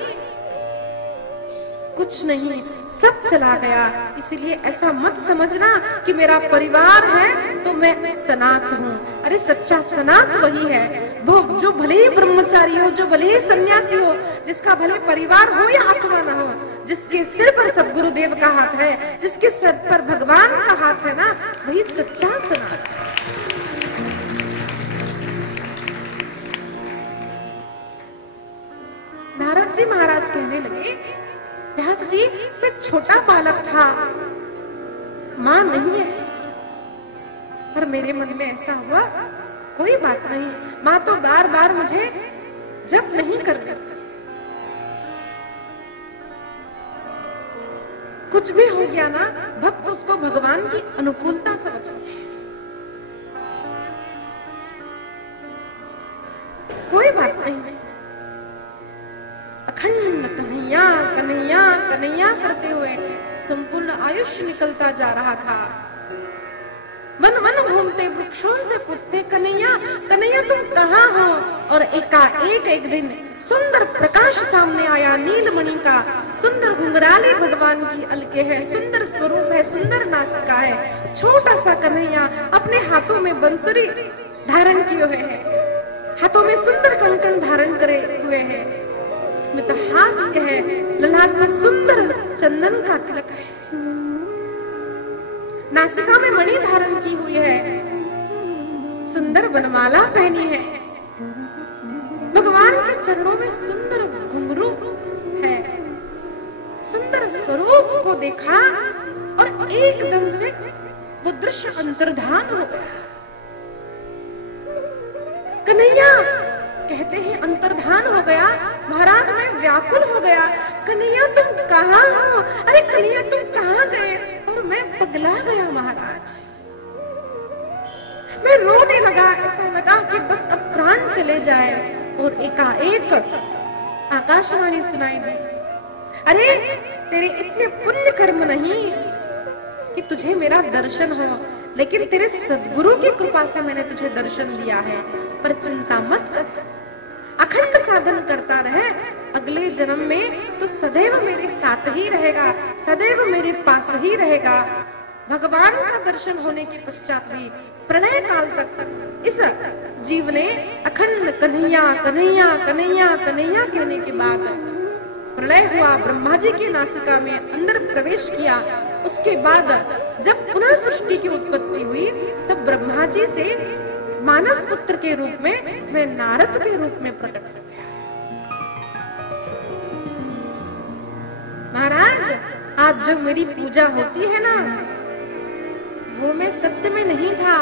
कुछ नहीं, सब चला गया। इसलिए ऐसा मत समझना कि मेरा परिवार है तो मैं सनात हूँ। अरे सच्चा सनात वही है वो जो भले ही ब्रह्मचारी हो, जो भले ही सन्यासी हो, जिसका भले परिवार हो या अथवा ना हो, जिसके सिर पर सद्गुरुदेव का हाथ है, जिसके सर पर भगवान का हाथ है ना, वही सच्चा सनातन है। नारद जी महाराज कहने लगे, व्यास जी मैं छोटा बालक था, मां नहीं है, पर मेरे मन में ऐसा हुआ कोई बात नहीं, मां तो बार बार मुझे जप नहीं करने, कुछ भी हो गया ना, भक्त उसको भगवान की अनुकूलता समझते हैं, कोई बात नहीं। अखंड कन्हैया कन्हैया कन्हैया करते हुए संपूर्ण आयुष्य निकलता जा रहा था। वन वन घूमते वृक्षों से पूछते, कन्हैया कन्हैया तुम कहाँ हो? और एकाएक एक दिन सुंदर प्रकाश सामने आया, नीलमणि का, सुंदर घुंघराले भगवान की अलके है, सुंदर स्वरूप है, सुंदर नासिका है, छोटा सा कन्हैया अपने हाथों में बंसुरी धारण किए हुए है, हाथों में सुंदर कंकण धारण करे हुए है, स्मित हास्य है, ललाट में सुंदर चंदन का तिलक है, नासिका में मणि धारण की हुई है, सुंदर वनमाला पहनी है, भगवान के चरणों में सुंदर घुंघरू है। सुंदर स्वरूप को देखा और एकदम से वो दृश्य अंतर्धान हो गया। कन्हैया कहते हैं अंतर्धान हो गया, महाराज मैं व्याकुल हो गया, कन्हैया तुम कहाँ हो? अरे कन्हैया तुम कहाँ गए? और मैं पगला गया महाराज, मैं रोने लगा, ऐसा लगा कि बस अब प्राण चले जाए। और एकाएक आकाशवाणी सुनाई दी, अरे तेरे इतने पुण्य कर्म नहीं कि तुझे मेरा दर्शन हो, लेकिन तेरे सद्गुरु की कृपा से मैंने तुझे दर्शन दिया है, पर चिंता मत कर, अखंड साधन करता रहे, अगले जन्म में तो सदैव मेरे साथ ही रहेगा, सदैव मेरे पास ही रहेगा। भगवान का दर्शन होने के पश्चात भी प्रलय काल तक इस जीव ने अखंड कन्हैया कन्हैया कन्हैया कन्हैया कहने के बाद प्रलय हुआ, ब्रह्मा जी की नासिका में अंदर प्रवेश किया। उसके बाद जब पुनः सृष्टि की उत्पत्ति हुई, तब ब्रह्मा जी से मानस पुत्र के रूप में मैं नारद के रूप में प्रकट हो गया। महाराज आज जो मेरी पूजा होती है ना, वो मैं सत्य में नहीं था,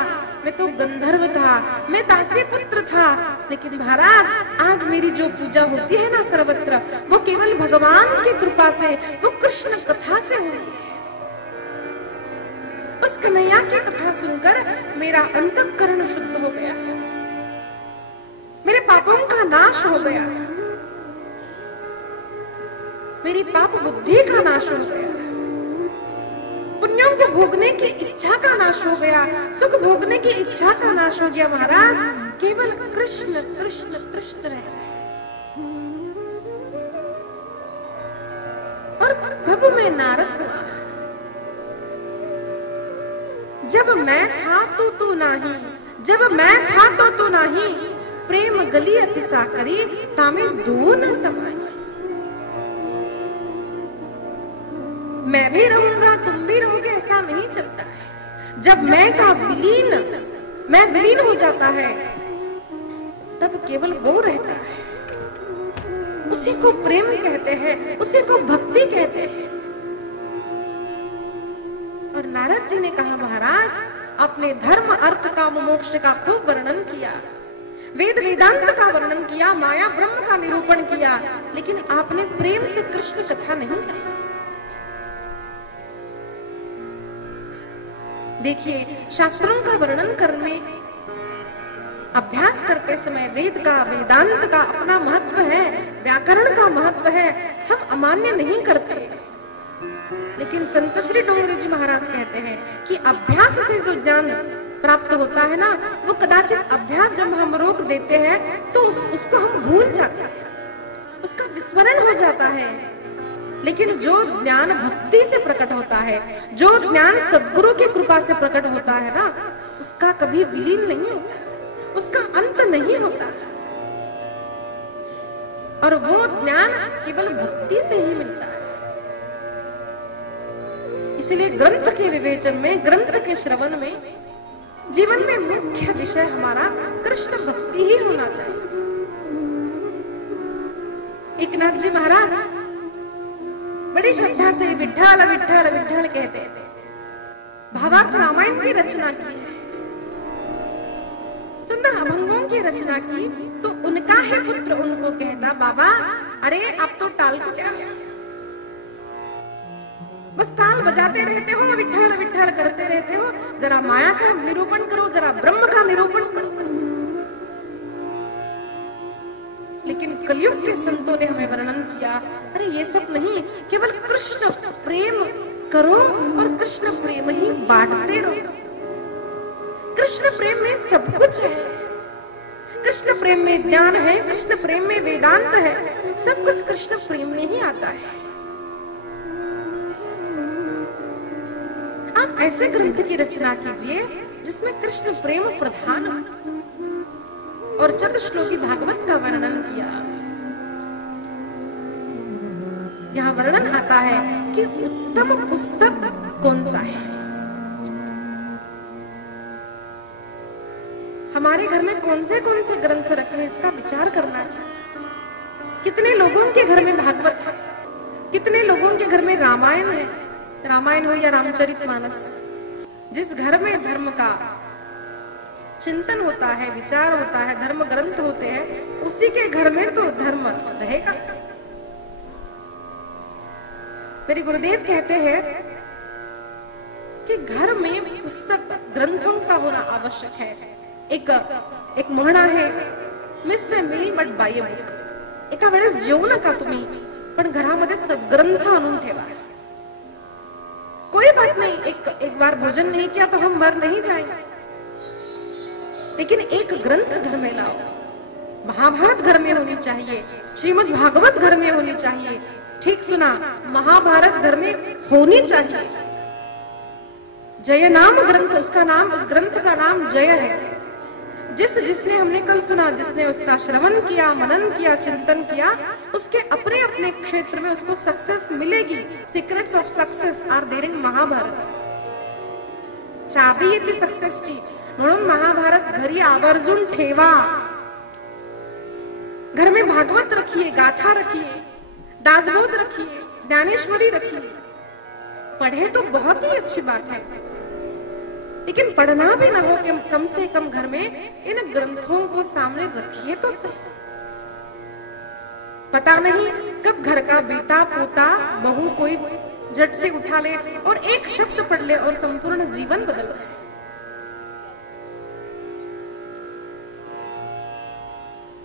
मैं तो गंधर्व था, मैं दासी पुत्र था, लेकिन महाराज आज मेरी जो पूजा होती है ना सर्वत्र, वो केवल भगवान की कृपा से, वो कृष्ण कथा से हुई है। उस कन्हैया की कथा सुनकर मेरा अंतःकरण शुद्ध हो गया, मेरे पापों का नाश हो गया, मेरी पाप बुद्धि का नाश हो गया, पुण्यों को भोगने की इच्छा का नाश हो गया, सुख भोगने की इच्छा का नाश हो गया। महाराज केवल कृष्ण कृष्ण कृष्ण रह गए। और तब मैं नारद हुआ, जब मैं था तो तू नहीं, जब मैं था तो तू नहीं, प्रेम गली अति साकरी, तामे दो न समाई। मैं भी रहूंगा तुम भी रहोगे, ऐसा नहीं चलता है। जब मैं का विलीन हो जाता है, तब केवल वो रहता है, उसी को प्रेम कहते हैं, उसी को भक्ति कहते हैं। और नारद जी ने कहा, महाराज आपने धर्म अर्थ काम मोक्ष का खूब वर्णन किया, वेद वेदांत का वर्णन किया, माया ब्रह्म का निरूपण किया, लेकिन आपने प्रेम से कृष्ण कथा नहीं की। देखिए शास्त्रों का वर्णन करने अभ्यास करते समय वेद का वेदांत का अपना महत्व है, व्याकरण का महत्व है, हम अमान्य नहीं करते। लेकिन संत श्री डोंगरे जी महाराज कहते हैं कि अभ्यास से जो ज्ञान प्राप्त होता है ना, वो कदाचित अभ्यास जब हम रोक देते हैं तो उसको हम भूल जाते हैं, उसका विस्मरण हो जाता है। लेकिन जो ज्ञान भक्ति से प्रकट होता है, जो ज्ञान सद्गुरु की कृपा से प्रकट होता है ना, उसका कभी विलीन नहीं होता, उसका अंत नहीं होता, और वो ज्ञान केवल भक्ति से ही मिलता है। इसलिए ग्रंथ के विवेचन में, ग्रंथ के श्रवण में जीवन में मुख्य विषय हमारा कृष्ण भक्ति ही होना चाहिए। एकनाथ जी महाराज बड़ी श्रद्धा से विठ्ठल विठ्ठल विठ्ठल कहते थे। भावार्थ रामायण की रचना की है, सुंदर अभंगों की रचना की, तो उनका ही पुत्र उनको कहता, बाबा अरे अब तो टाल को क्या, बस ताल बजाते रहते हो, विठ्ठल विठ्ठल करते रहते हो, जरा माया का निरूपण करो, जरा ब्रह्म का निरूपण करो। लेकिन कलयुग के संतों ने हमें वर्णन किया, अरे ये सब नहीं, केवल कृष्ण प्रेम करो और कृष्ण प्रेम ही बांटते रहो। कृष्ण प्रेम में सब कुछ है, कृष्ण प्रेम में ज्ञान है, कृष्ण प्रेम में वेदांत है, सब कुछ कृष्ण प्रेम में ही आता है। आप ऐसे ग्रंथ की रचना कीजिए जिसमें कृष्ण प्रेम प्रधान हो। और चतुश्लोकी भागवत का वर्णन किया। यहाँ वर्णन आता है कि उत्तम पुस्तक कौन सा है। हमारे घर में कौन से ग्रंथ रखें, इसका विचार करना चाहिए। कितने लोगों के घर में भागवत है, कितने लोगों के घर में रामायण है, रामायण हो या रामचरितमानस। जिस घर में धर्म का चिंतन होता है, विचार होता है, धर्म ग्रंथ होते हैं, उसी के घर में तो धर्म रहेगा। मेरे गुरुदेव कहते हैं कि घर में पुस्तक ग्रंथों का होना आवश्यक है। एक म्हणा है, मिस मिली बट बाय बुक। एका वेळेस जेवू नका तुम्ही, पण घरामध्ये सद्ग्रंथ आणून ठेवा। कोई बात नहीं, एक बार भोजन नहीं किया तो हम मर नहीं जाएंगे, लेकिन एक ग्रंथ घर में लाओ। महाभारत घर में होनी चाहिए, श्रीमद् भागवत घर में होनी चाहिए। ठीक सुना, महाभारत घर में होनी चाहिए। जय नाम ग्रंथ, उसका नाम, उस ग्रंथ का नाम जय है। जिसने हमने कल सुना, जिसने उसका श्रवण किया, मनन किया, चिंतन किया, उसके अपने अपने क्षेत्र में उसको सक्सेस मिलेगी। Secrets of success are there in Mahabharata. चाबी येते सक्सेसची, म्हणून महाभारत घरी आवर्जून ठेवा। घर में भागवत रखिए, गाथा रखिए, दासबोध रखिए, ज्ञानेश्वरी रखिए। पढ़े तो बहुत ही अच्छी बात है, लेकिन पढ़ना भी ना हो कि कम से कम घर में इन ग्रंथों को सामने रखिए तो सही। पता नहीं कब घर का बेटा, पोता, बहू कोई झट से उठा ले और एक शब्द पढ़ ले और संपूर्ण जीवन बदल जाए।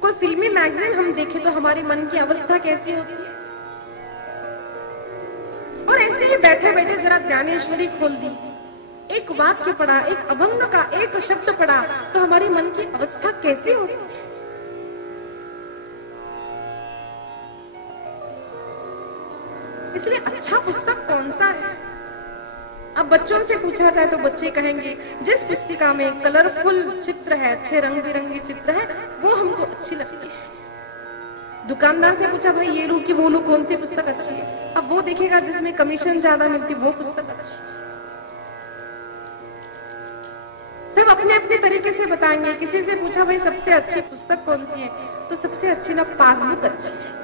कोई फिल्मी मैगजीन हम देखें तो हमारे मन की अवस्था कैसी होती है। और ऐसे ही बैठे बैठे जरा ज्ञानेश्वरी खोल दी, एक वाक्य पढ़ा, एक अभंग का एक शब्द पढ़ा, तो हमारी मन की अवस्था कैसी होती है। इसलिए अच्छा पुस्तक कौन सा है। अब बच्चों से पूछा जाए तो बच्चे कहेंगे जिस पुस्तिका में कलरफुल चित्र है, अच्छे रंग बिरंगे चित्र है, वो हमको अच्छी लगती है। दुकानदार से पूछा भाई ये लूं कि वो लूं, कौन सी पुस्तक अच्छी है, अब वो देखेगा जिसमें कमीशन ज्यादा मिलती वो पुस्तक अच्छी है। सब अपने अपने तरीके से बताएंगे। किसी से पूछा भाई सबसे अच्छी पुस्तक कौन सी है, तो सबसे अच्छी ना पासबुक अच्छी है।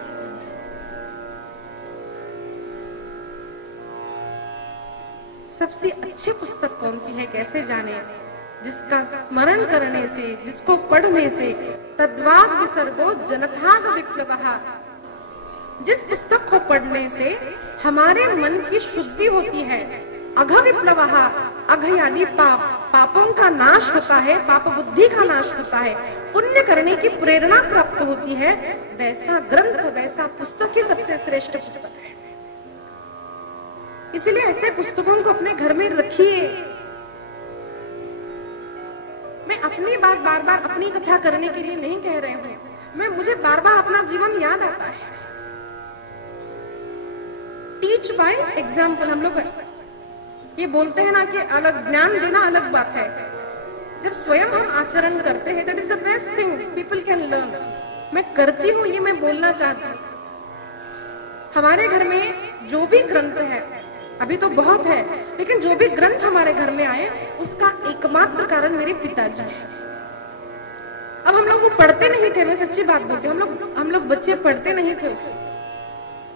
सबसे अच्छी पुस्तक कौन सी है कैसे जाने, जिसका स्मरण करने से, जिसको पढ़ने से तद्वाद विसर्गो जनथाग विप्लवः, जिस पुस्तक को पढ़ने से हमारे मन की शुद्धि होती है। अघ विप्लवः, अघ यानी पाप, पापों का नाश होता है, पाप बुद्धि का नाश होता है, पुण्य करने की प्रेरणा प्राप्त होती है। वैसा ग्रंथ, वैसा पुस्तक ही सबसे श्रेष्ठ पुस्तक है। इसलिए ऐसे पुस्तकों को अपने घर में रखिए। मैं अपनी बात बार बार अपनी कथा करने के लिए नहीं कह रही हूं, मुझे बार बार अपना जीवन याद आता है। टीच बाय एग्जाम्पल, हम लोग ये बोलते हैं ना कि अलग ज्ञान देना अलग बात है, जब स्वयं हम आचरण करते हैं that is the best thing people can learn. मैं करती हूँ ये मैं बोलना चाहती हूँ। हमारे घर में जो भी ग्रंथ है अभी तो बहुत है, लेकिन जो भी ग्रंथ हमारे घर में आए उसका एकमात्र कारण मेरे पिताजी है। अब हम लोग वो पढ़ते नहीं थे, मैं सच्ची बात बोलती हूँ, हम लोग बच्चे पढ़ते नहीं थे उसको।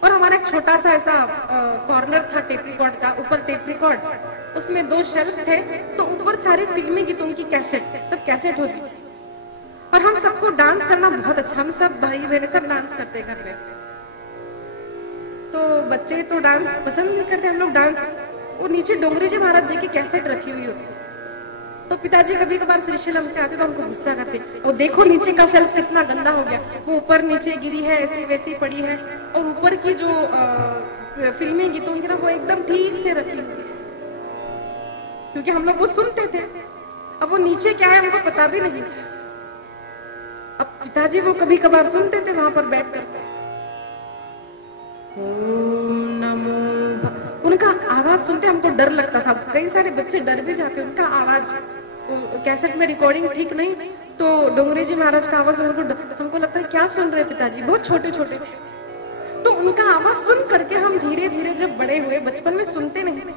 और हमारा एक छोटा सा ऐसा कॉर्नर था टेप रिकॉर्ड का, ऊपर टेप रिकॉर्ड, उसमें 2 शेल्फ थे, तो ऊपर सारे फिल्मी गीतों की कैसेट, तब कैसेट होती थी। और हम सबको डांस करना बहुत अच्छा, हम सब भाई बहन सब डांस करते घर में। तो बच्चे तो डांस पसंद नहीं करते, हम लोग डांस, वो नीचे डोंगरी जी महाराज जी की कैसेट रखी हुई होती। तो पिताजी कभी कभार श्रीशैलम से आते तो हमको गुस्सा करते, और देखो नीचे का शेल्फ कितना गंदा हो गया, वो ऊपर नीचे गिरी है, ऐसी वैसी पड़ी है, और ऊपर की जो फिल्मी गीतों की ना वो एकदम ठीक से रखी हुई है, क्योंकि हम लोग वो सुनते थे। अब वो नीचे क्या है हमको पता भी नहीं था। अब पिताजी वो कभी कभार सुनते थे वहां पर बैठ कर, ओम नमो, उनका आवाज सुनते हमको डर लगता था। कई सारे बच्चे डर भी जाते, उनका आवाज, कैसेट में रिकॉर्डिंग ठीक नहीं, तो डोंगरी जी महाराज का आवाज हमको लगता है क्या सुन रहे पिताजी, बहुत छोटे छोटे थे। तो उनका आवाज सुन करके हम धीरे धीरे जब बड़े हुए, बचपन में सुनते नहीं थे,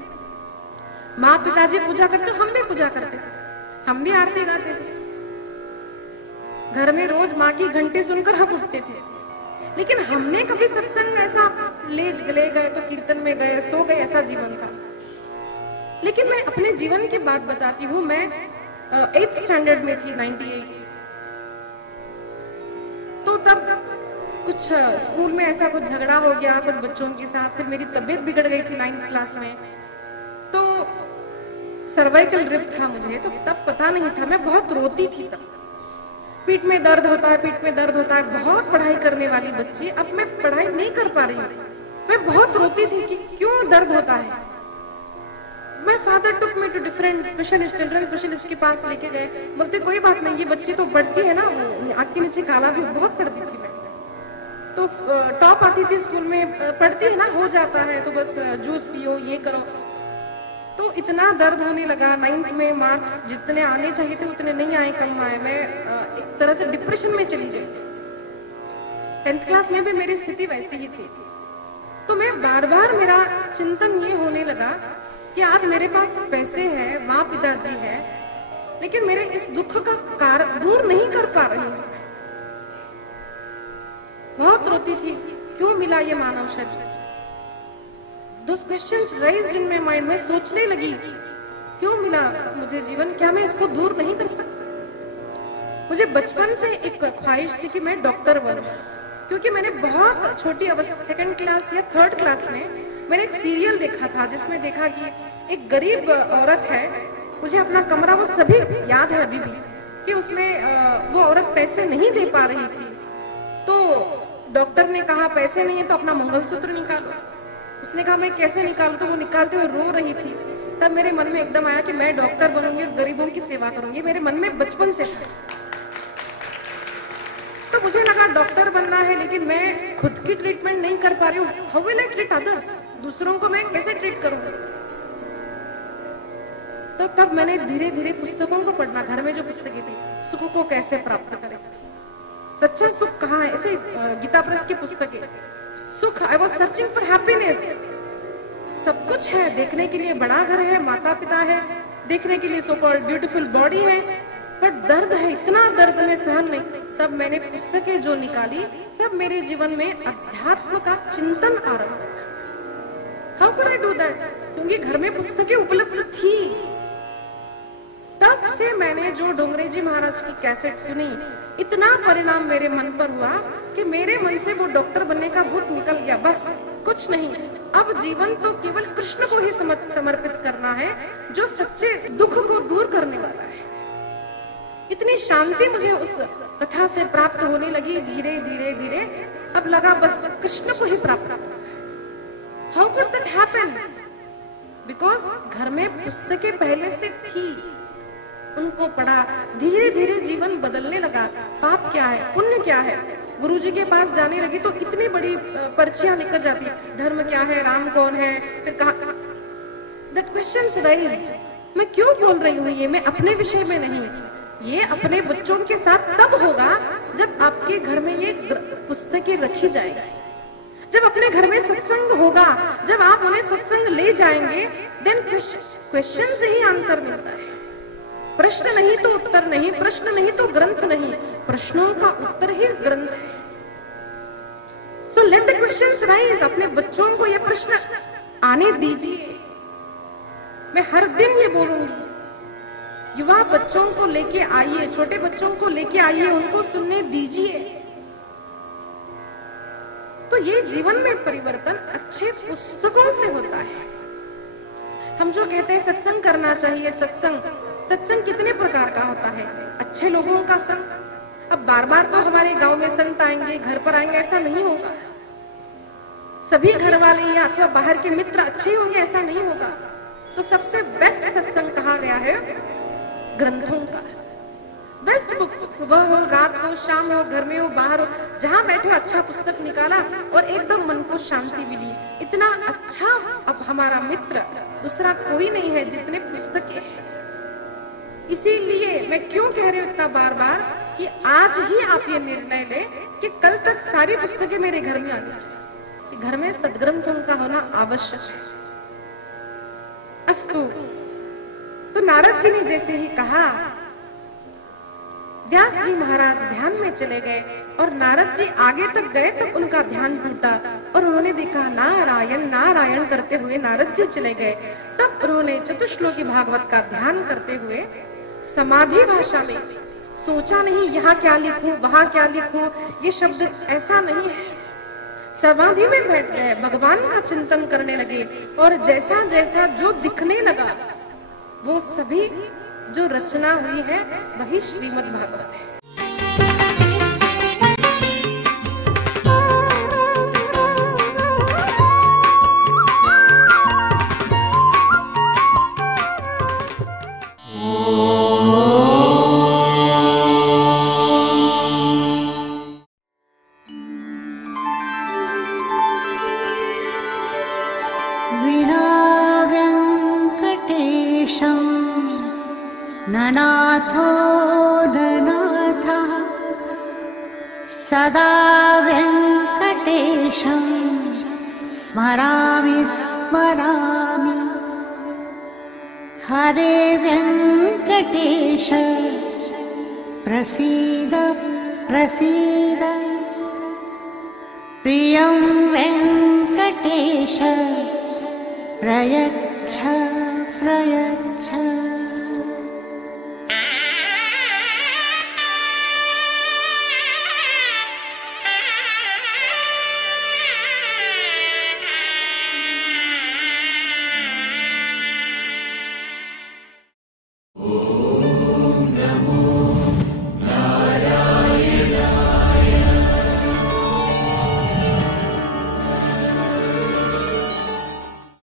माँ पिताजी पूजा करते, हम भी पूजा करते थे, हम भी आरती गाते थे, घर में रोज माँ की घंटी सुनकर हम उठते थे। लेकिन हमने कभी सत्संग ऐसा ले गए तो कीर्तन में गए, सो गए, ऐसा जीवन था। लेकिन मैं अपने जीवन की बात बताती हूँ। मैं 8th स्टैंडर्ड में थी, 98। तो तब कुछ स्कूल में ऐसा कुछ झगड़ा हो गया कुछ बच्चों के साथ, फिर मेरी तबीयत बिगड़ गई थी 9th क्लास में, तो सर्वाइकल रिप था मुझे, तो तब पता नहीं था, मैं बहुत रोती थी तब, पीठ में दर्द होता है, पीठ में दर्द होता है, बहुत पढ़ाई करने वाली बच्ची, अब मैं पढ़ाई नहीं कर पा रही हूँ, मैं बहुत रोती थी कि क्यों दर्द होता है। My father took me to different specialist, children specialist के पास लेके गए, बोलते कोई बात नहीं, ये बच्ची तो पढ़ती है ना, आँख के नीचे काला भी, बहुत पढ़ती थी मैं, तो टॉप आती थी स्कूल में, पढ़ती है ना, हो जाता है, तो बस जूस पियो, ये करो। तो इतना दर्द होने लगा, 9th में मार्क्स जितने आने चाहिए थे उतने नहीं आए, कम आए, मैं एक तरह से डिप्रेशन में चली गई। 10th क्लास में भी मेरी स्थिति वैसी ही थी। तो मैं बार बार मेरा चिंतन ये होने लगा कि आज मेरे पास पैसे हैं, माँ पिताजी है, लेकिन मेरे इस दुख का कारण दूर नहीं कर पा रही हूँ। बहुत रोती थी, क्यों मिला ये मानव शरीर। Those questions raised in my mind, मैं सोचने लगी क्यों मिला मुझे जीवन, क्या मैं इसको दूर नहीं कर सकती। मुझे बचपन से एक ख्वाहिश थी कि मैं डॉक्टर बनूं, क्योंकि मैंने बहुत छोटी अवस्था 2nd क्लास या 3rd क्लास में मैंने एक सीरियल देखा था, जिसमें देखा कि एक गरीब औरत है, मुझे अपना कमरा वो सभी याद है अभी भी, कि उसमें वो औरत पैसे नहीं दे पा रही थी, तो डॉक्टर ने कहा पैसे नहीं है तो अपना मंगलसूत्र निकालो। उसने कहा मैं कैसे निकालूं, तो वो निकालते हुए रो रही थी। तब मेरे मन में एकदम आया कि मैं डॉक्टर बनूंगी और गरीबों की सेवा करूंगी, मेरे मन में बचपन से था। तो मुझे लगा डॉक्टर बनना है, लेकिन मैं खुद की ट्रीटमेंट नहीं कर पा रही हूँ, how will I treat others, दूसरों को मैं कैसे ट्रीट करूंगी। तो तब मैंने धीरे धीरे पुस्तकों को पढ़ना, घर में जो पुस्तकें थी, सुख को कैसे प्राप्त करें, सच्चा सुख कहाँ है, ऐसे गीता प्रेस की पुस्तकें, सुख, I was searching for happiness. सब कुछ है, देखने के लिए बड़ा घर है, माता पिता है, देखने के लिए सो कॉल्ड ब्यूटीफुल बॉडी है, पर दर्द है, इतना दर्द में सहन नहीं। तब मैंने पुस्तकें जो निकाली, तब मेरे जीवन में अध्यात्म का चिंतन आरंभ हुआ। How could I do that, क्योंकि घर में पुस्तकें उपलब्ध थी। तब से मैंने जो डोंगरे जी महाराज की कैसेट सुनी, इतना परिणाम मेरे मन पर हुआ कि मेरे मन से वो डॉक्टर बनने का भूत निकल गया, बस कुछ नहीं। अब जीवन तो केवल कृष्ण को ही समर्पित करना है, जो सच्चे दुख को दूर करने वाला है। इतनी शांति मुझे उस कथा से प्राप्त होने लगी, धीरे धीरे धीरे अब लगा बस कृष्ण को ही प्राप्त करना। How could that happen, because घर में पुस्तकें पहले से थी, उनको पढ़ा, धीरे धीरे जीवन बदलने लगा। पाप क्या है, पुण्य क्या है, गुरुजी के पास जाने लगी तो इतनी बड़ी पर्चियां निकल जाती, धर्म क्या है, राम कौन है, फिर कहा दैट क्वेश्चंस राइज्ड। मैं क्यों बोल रही हूँ ये, मैं अपने विषय में नहीं, ये अपने बच्चों के साथ तब होगा जब आपके घर में ये पुस्तकें रखी जाएगी, जब अपने घर में सत्संग होगा, जब आप उन्हें सत्संग ले जाएंगे, देन क्वेश्चन से ही आंसर मिलता है। प्रश्न नहीं तो उत्तर नहीं, प्रश्न नहीं तो ग्रंथ नहीं, प्रश्नों का उत्तर ही ग्रंथ है। So let the questions rise. अपने बच्चों को ये प्रश्न आने दीजिए। मैं हर दिन ये बोलूंगी, युवा बच्चों को लेके आइए, छोटे बच्चों को लेके आइए, उनको सुनने दीजिए। तो ये जीवन में परिवर्तन अच्छे पुस्तकों से होता है। हम जो कहते हैं सत्संग करना चाहिए, सत्संग कितने प्रकार का होता है? अच्छे लोगों का संग। अब बार बार तो हमारे गांव में संत आएंगे, घर पर आएंगे, ऐसा नहीं होगा। सभी घर वाले या अथवा बाहर के मित्र अच्छे ही होंगे, ऐसा नहीं होगा। तो सबसे बेस्ट सत्संग कहा गया है ग्रंथों का। बेस्ट बुक्स, सुबह हो, रात हो, शाम हो, घर में हो, बाहर हो, जहां बैठे हो अच्छा पुस्तक निकाला और एकदम मन को शांति मिली। इतना अच्छा अब हमारा मित्र दूसरा कोई नहीं है जितने पुस्तकें हैं। इसीलिए मैं क्यों कह रही हूँ इतना बार बार कि आज ही आप ये निर्णय लें कि कल तक सारी पुस्तकें मेरे घर में आनी चाहिए, कि घर में सदग्रंथों का होना आवश्यक है। अस्तु। तो नारद जी ने जैसे ही कहा, व्यास जी महाराज ध्यान में चले गए और नारद जी आगे तक गए तब उनका ध्यान टूटा और उन्होंने देखा नारायण नारायण करते हुए नारद जी चले गए। तब उन्होंने चतुश्लोकी भागवत का ध्यान करते हुए समाधि भाषा में सोचा नहीं यहाँ क्या लिखूं, वहां क्या लिखूं, ये शब्द ऐसा नहीं है। समाधि में बैठ गए, भगवान का चिंतन करने लगे और जैसा जैसा जो दिखने लगा वो सभी जो रचना हुई है वही श्रीमद् भागवत है। ननाथो ननाथः सदा वेङ्कटेशं स्मरामि स्मरामि। हरे वेङ्कटेश प्रसीद प्रसीद। प्रियं वेङ्कटेश प्रयच्छ प्रयच्छ।